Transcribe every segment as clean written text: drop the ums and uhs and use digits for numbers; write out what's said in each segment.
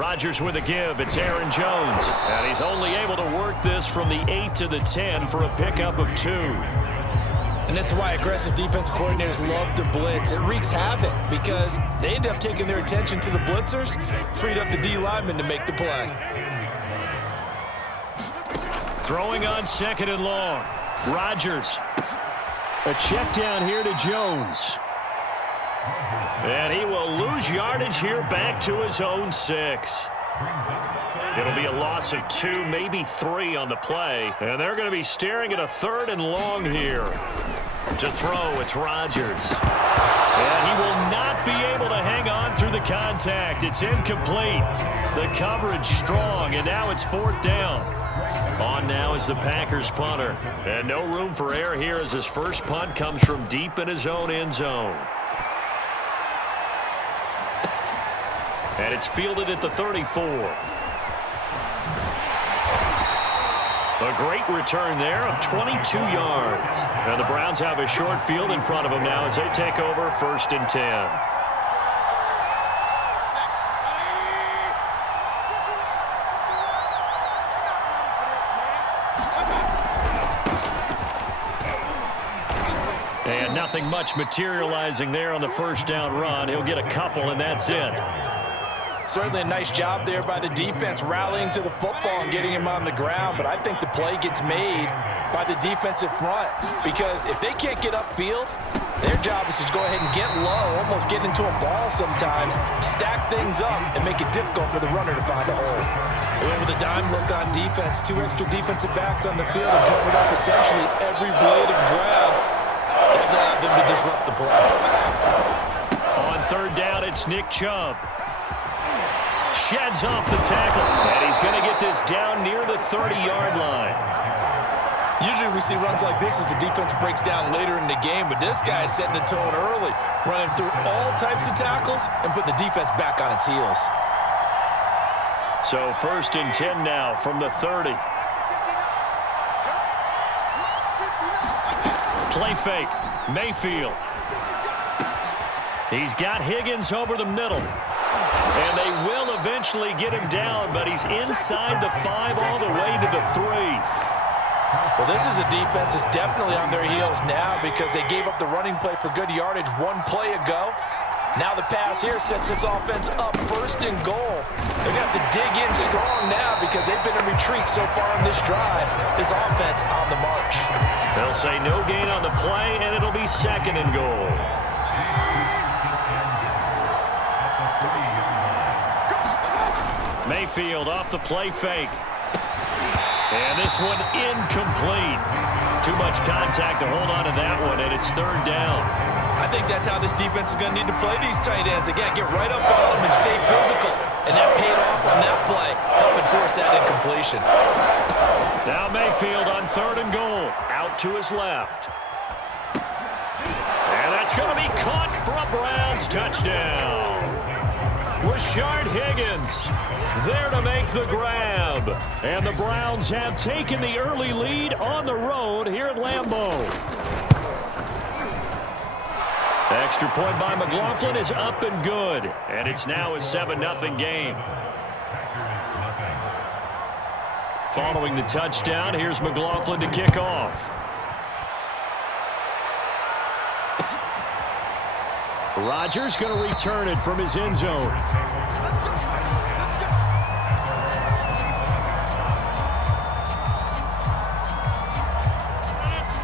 Rodgers with a give. It's Aaron Jones. And he's only able to work this from the 8 to the 10 for a pickup of 2. And this is why aggressive defense coordinators love to blitz. It wreaks havoc because they end up taking their attention to the blitzers, freed up the D lineman to make the play. Throwing on 2nd and long. Rodgers. A check down here to Jones. And he will lose yardage here back to his own 6. It'll be a loss of 2, maybe 3 on the play. And they're going to be staring at a 3rd and long here. To throw, it's Rodgers. And he will not be able to hang on through the contact. It's incomplete. The coverage strong, and now it's 4th down. On now is the Packers punter. And no room for error here as his first punt comes from deep in his own end zone. And it's fielded at the 34. A great return there of 22 yards. And the Browns have a short field in front of them now as they take over 1st and 10. And nothing much materializing there on the 1st down run. He'll get a couple, and that's it. Certainly a nice job there by the defense rallying to the football and getting him on the ground, but I think the play gets made by the defensive front because if they can't get upfield, their job is to go ahead and get low, almost get into a ball sometimes, stack things up, and make it difficult for the runner to find a hole. And with a dime look on defense, 2 extra defensive backs on the field and covered up essentially every blade of grass. They've allowed them to disrupt the play. On 3rd down, it's Nick Chubb. Sheds off the tackle, and he's going to get this down near the 30-yard line. Usually we see runs like this as the defense breaks down later in the game, but this guy is setting the tone early, running through all types of tackles and putting the defense back on its heels. So 1st and 10 now from the 30. Play fake. Mayfield. He's got Higgins over the middle. And they will eventually get him down, but he's inside the 5 all the way to the 3. Well, this is a defense that's definitely on their heels now because they gave up the running play for good yardage 1 play ago. Now the pass here sets this offense up 1st and goal. They're going to have to dig in strong now because they've been in retreat so far on this drive. This offense on the march. They'll say no gain on the play, and it'll be 2nd and goal. Mayfield off the play fake. And this one incomplete. Too much contact to hold on to that one, and it's 3rd down. I think that's how this defense is going to need to play these tight ends. Again, get right up on them and stay physical. And that paid off on that play, helping force that incompletion. Now Mayfield on 3rd and goal. Out to his left. And that's going to be caught for a Browns touchdown. Rashard Higgins there to make the grab. And the Browns have taken the early lead on the road here at Lambeau. Extra point by McLaughlin is up and good. And it's now a 7-0 game. Following the touchdown, here's McLaughlin to kick off. Rodgers going to return it from his end zone.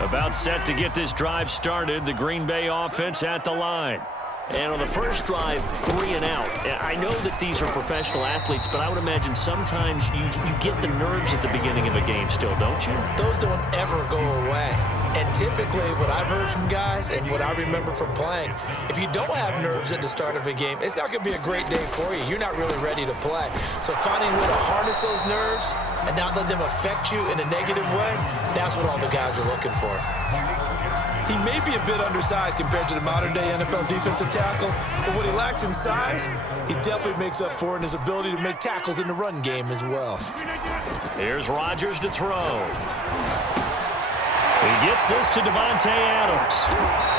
About set to get this drive started. The Green Bay offense at the line. And on the first drive, 3 and out. I know that these are professional athletes, but I would imagine sometimes you get the nerves at the beginning of a game still, don't you? Those don't ever go away. And typically what I've heard from guys and what I remember from playing, if you don't have nerves at the start of a game, it's not going to be a great day for you. You're not really ready to play. So finding a way to harness those nerves and not let them affect you in a negative way, that's what all the guys are looking for. He may be a bit undersized compared to the modern-day NFL defensive tackle, but what he lacks in size, he definitely makes up for in his ability to make tackles in the run game as well. Here's Rodgers to throw. He gets this to Devontae Adams.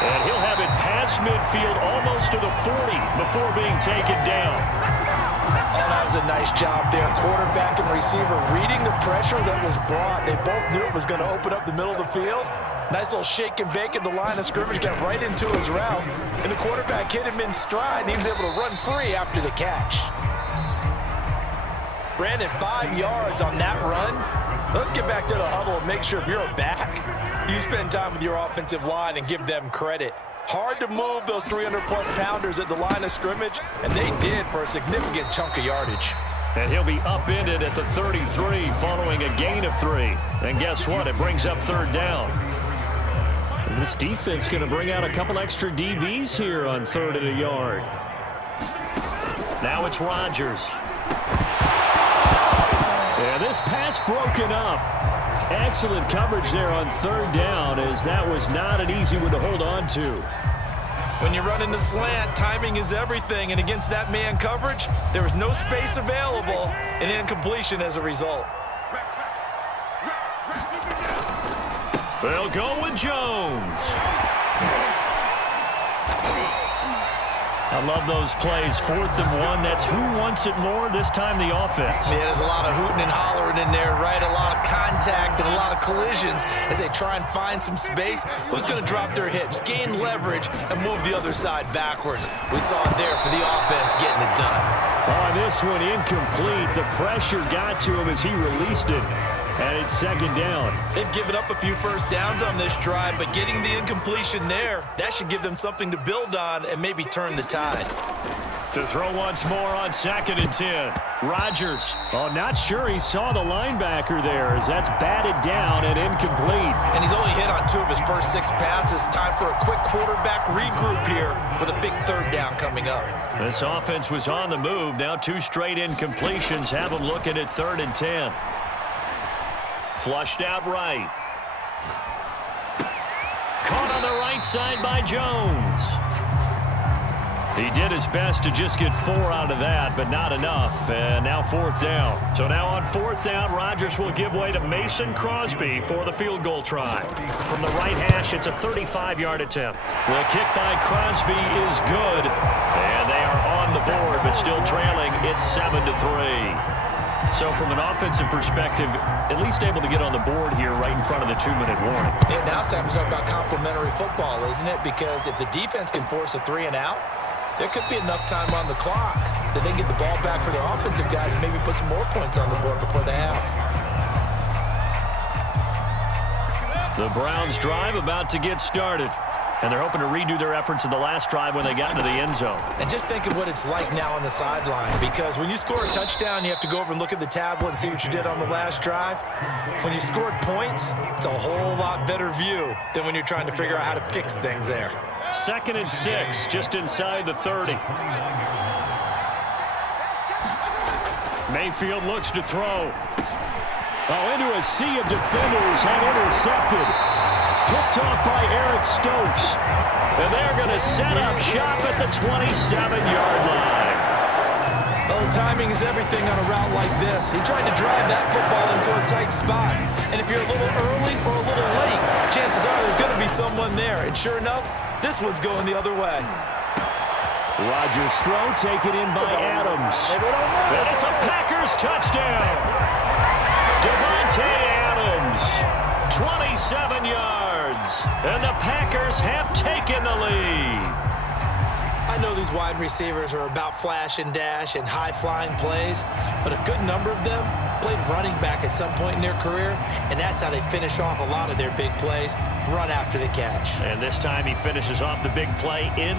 And he'll have it past midfield almost to the 40 before being taken down. Oh, that was a nice job there. Quarterback and receiver reading the pressure that was brought. They both knew it was going to open up the middle of the field. Nice little shake and bake at the line of scrimmage, got right into his route. And the quarterback hit him in stride, and he was able to run free after the catch. Brandon, 5 yards on that run. Let's get back to the huddle and make sure if you're a back, you spend time with your offensive line and give them credit. Hard to move those 300-plus pounders at the line of scrimmage, and they did for a significant chunk of yardage. And he'll be upended at the 33 following a gain of 3. And guess what? It brings up 3rd down. And this defense going to bring out a couple extra DBs here on 3rd and a yard. Now it's Rodgers. And this pass broken up. Excellent coverage there on 3rd down, as that was not an easy one to hold on to. When you run into slant, timing is everything, and against that man coverage, there was no space available, and incompletion as a result. They'll go with Jones. I love those plays. 4th and 1. That's who wants it more, this time the offense. Yeah, there's a lot of hooting and hollering in there, right? A lot of contact and a lot of collisions as they try and find some space. Who's going to drop their hips, gain leverage, and move the other side backwards? We saw it there for the offense getting it done. On this one, incomplete. The pressure got to him as he released it. And it's 2nd down. They've given up a few first downs on this drive, but getting the incompletion there, that should give them something to build on and maybe turn the tide. To throw once more on 2nd and 10. Rodgers. Oh, not sure he saw the linebacker there, as that's batted down and incomplete. And he's only hit on 2 of his first 6 passes. Time for a quick quarterback regroup here with a big 3rd down coming up. This offense was on the move. Now 2 straight incompletions have them looking at 3rd and 10. Flushed out right. Caught on the right side by Jones. He did his best to just get 4 out of that, but not enough. And now 4th down. So now on 4th down, Rodgers will give way to Mason Crosby for the field goal try. From the right hash, it's a 35-yard attempt. The kick by Crosby is good. And they are on the board, but still trailing. It's 7-3. So from an offensive perspective, at least able to get on the board here right in front of the 2-minute warning. Yeah, now it's time to talk about complementary football, isn't it? Because if the defense can force a 3 and out, there could be enough time on the clock that they get the ball back for their offensive guys and maybe put some more points on the board before the half. The Browns drive about to get started. And they're hoping to redo their efforts in the last drive when they got into the end zone. And just think of what it's like now on the sideline, because when you score a touchdown, you have to go over and look at the tablet and see what you did on the last drive. When you scored points, it's a whole lot better view than when you're trying to figure out how to fix things there. 2nd and 6, just inside the 30. Mayfield looks to throw. Oh, into a sea of defenders and intercepted. Picked off by Eric Stokes. And they're going to set up shop at the 27-yard line. Well, timing is everything on a route like this. He tried to drive that football into a tight spot. And if you're a little early or a little late, chances are there's going to be someone there. And sure enough, this one's going the other way. Rodgers' throw taken in by Adams. And it's a Packers touchdown. Devontae Adams. 27 yards, and the Packers have taken the lead. I know these wide receivers are about flash and dash and high-flying plays, but a good number of them played running back at some point in their career, and that's how they finish off a lot of their big plays, run after the catch. And this time he finishes off the big play in